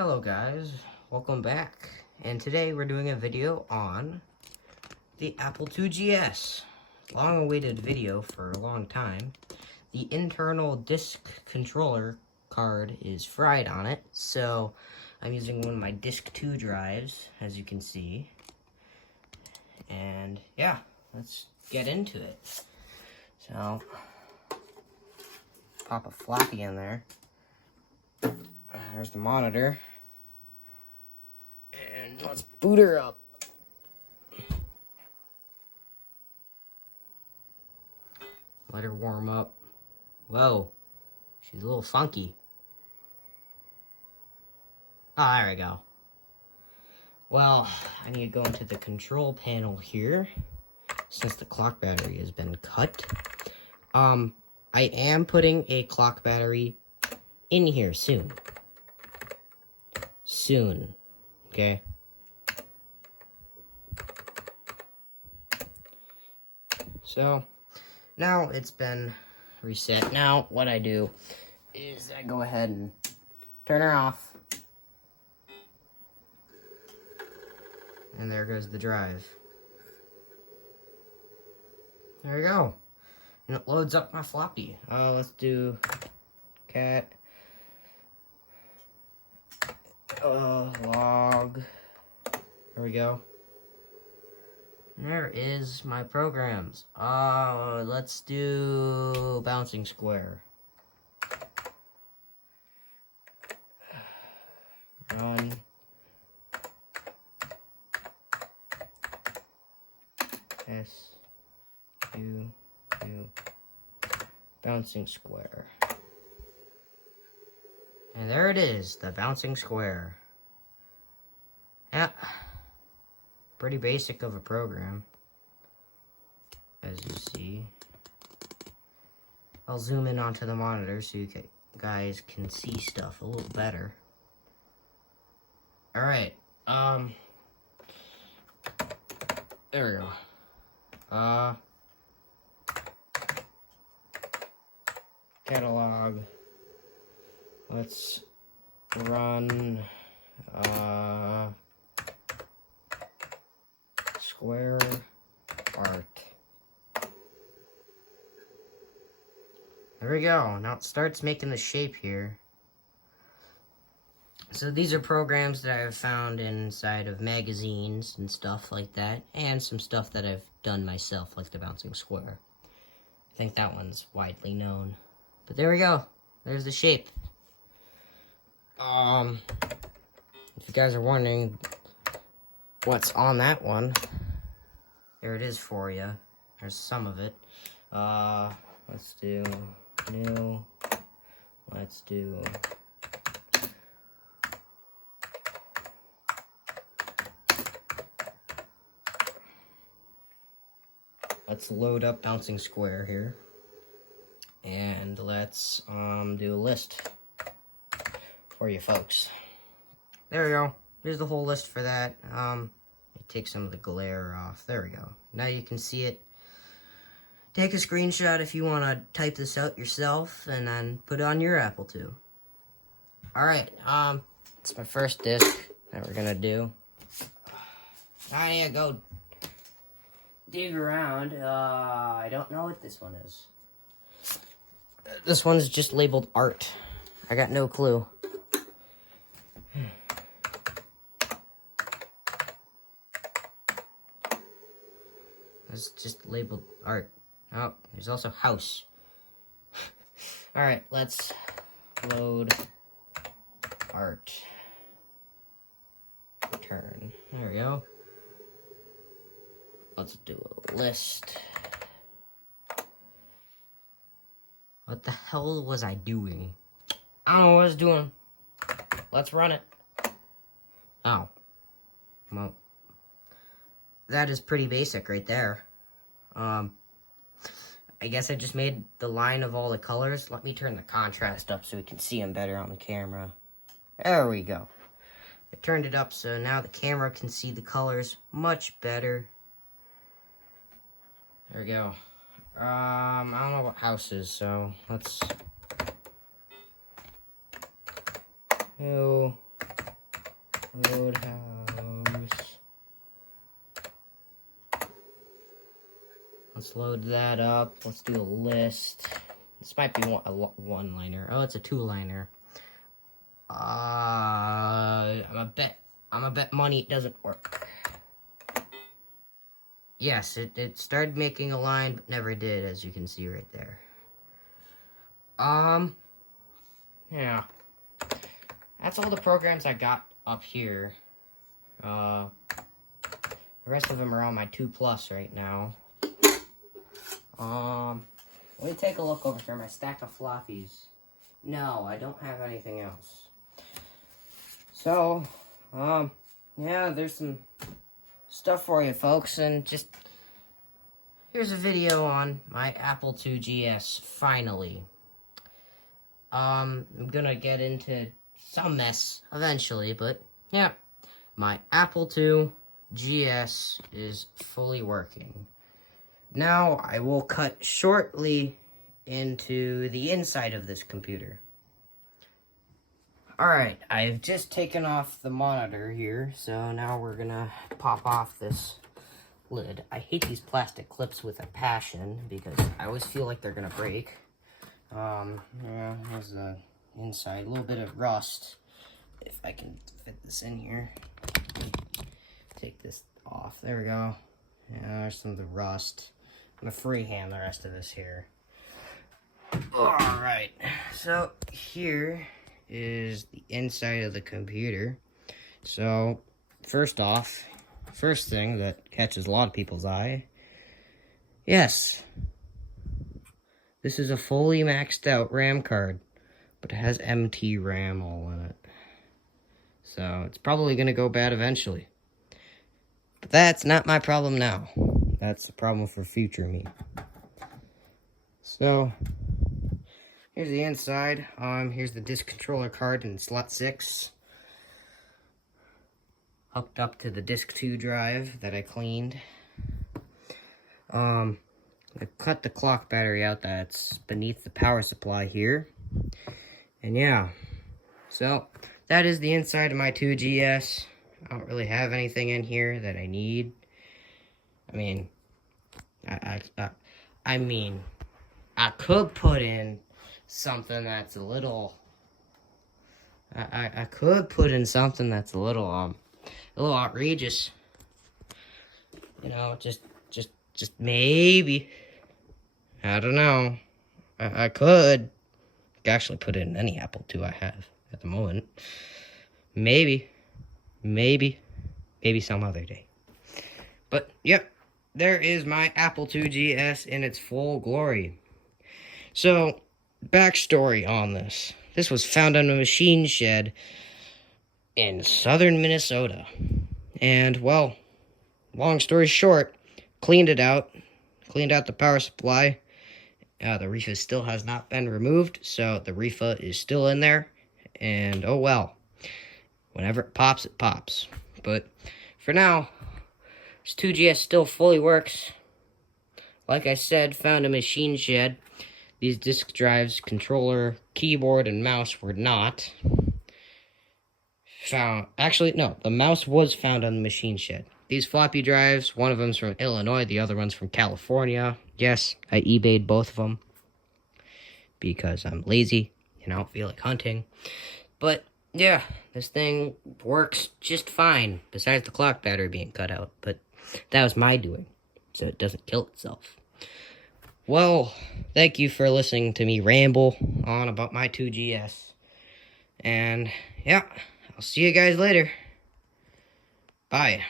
Hello guys, welcome back, and today we're doing a video on the Apple IIgs. Long-awaited video for a long time. The internal disk controller card is fried on it, so I'm using one of my disk 2 drives, as you can see. And yeah, let's get into it. So, pop a floppy in there. There's the monitor. And let's boot her up. Let her warm up. Whoa, she's a little funky. Oh, there we go. Well, I need to go into the control panel here, since the clock battery has been cut. I am putting a clock battery in here soon. Okay? So, now it's been reset. Now, what I do is I go ahead and turn her off. And there goes the drive. There we go. And it loads up my floppy. Let's do cat log. There we go. There is my programs. Let's do bouncing square. Run. Bouncing square. And there it is, the bouncing square. Yeah. Pretty basic of a program, as you see. I'll zoom in onto the monitor so you guys can see stuff a little better. Alright, there we go. Catalog. Let's run, square art. There we go. Now it starts making the shape here. So these are programs that I have found inside of magazines and stuff like that, and some stuff that I've done myself, like the bouncing square. I think that one's widely known. But there we go. There's the shape. If you guys are wondering what's on that one, there it is for you. There's some of it. Let's do new. Let's do let's load up bouncing square here. And let's do a list for you folks. There we go. There's the whole list for that. Take some of the glare off. There we go. Now you can see it. Take a screenshot if you want to type this out yourself and then put it on your Apple II. Alright, it's my first disc that we're gonna do. I need to go dig around. I don't know what this one is. This one's just labeled art. I got no clue. It's just labeled art. Oh, there's also house. Alright, let's load art. Return. There we go. Let's do a list. What the hell was I doing? I don't know what I was doing. Let's run it. Oh. Well. That is pretty basic right there. I guess I just made the line of all the colors. Let me turn the contrast up so we can see them better on the camera. There we go. I turned it up so now the camera can see the colors much better. There we go. I don't know what house is, so let's... New Load house. Let's load that up. Let's do a list. This might be a one-liner. Oh, it's a two-liner. I'm a bet money it doesn't work. Yes, it started making a line, but never did, as you can see right there. Yeah. That's all the programs I got up here. The rest of them are on my 2+ right now. Let me take a look over for my stack of floppies. No, I don't have anything else. So, yeah, there's some stuff for you folks, and just here's a video on my Apple IIgs, finally. I'm gonna get into some mess eventually, but yeah, my Apple IIgs is fully working. Now I will cut shortly into the inside of this computer. Alright, I've just taken off the monitor here, so now we're gonna pop off this lid. I hate these plastic clips with a passion because I always feel like they're gonna break. Yeah, here's the inside, a little bit of rust. If I can fit this in here. Take this off, there we go. Yeah, there's some of the rust. I'm gonna freehand the rest of this here. Alright, so here is the inside of the computer. So, first thing that catches a lot of people's eye, yes, this is a fully maxed out RAM card, but it has MT RAM all in it. So, it's probably going to go bad eventually. But that's not my problem now. That's the problem for future me. So, here's the inside. Here's the disc controller card in slot 6. Hooked up to the disc 2 drive that I cleaned. I cut the clock battery out that's beneath the power supply here. And yeah, so that is the inside of my 2GS. I don't really have anything in here that I need. I mean, I could put in something that's a little. I could put in something that's a little outrageous. You know, just maybe. I don't know. I could actually put in any Apple II I have at the moment. Maybe some other day. But yep, there is my Apple IIgs in its full glory. So, backstory on this. This was found on a machine shed in southern Minnesota. And, well, long story short, cleaned it out. Cleaned out the power supply. The reefa still has not been removed, so the reefa is still in there. And, oh well. Whenever it pops, it pops. But, for now, this 2GS still fully works. Like I said, found a machine shed. These disk drives, controller, keyboard, and mouse were not found. Actually, no, the mouse was found on the machine shed. These floppy drives, one of them's from Illinois, the other one's from California. Yes, I eBayed both of them because I'm lazy and I don't feel like hunting. But, yeah, this thing works just fine, besides the clock battery being cut out. But that was my doing, so it doesn't kill itself. Well, thank you for listening to me ramble on about my 2GS. And, yeah, I'll see you guys later. Bye.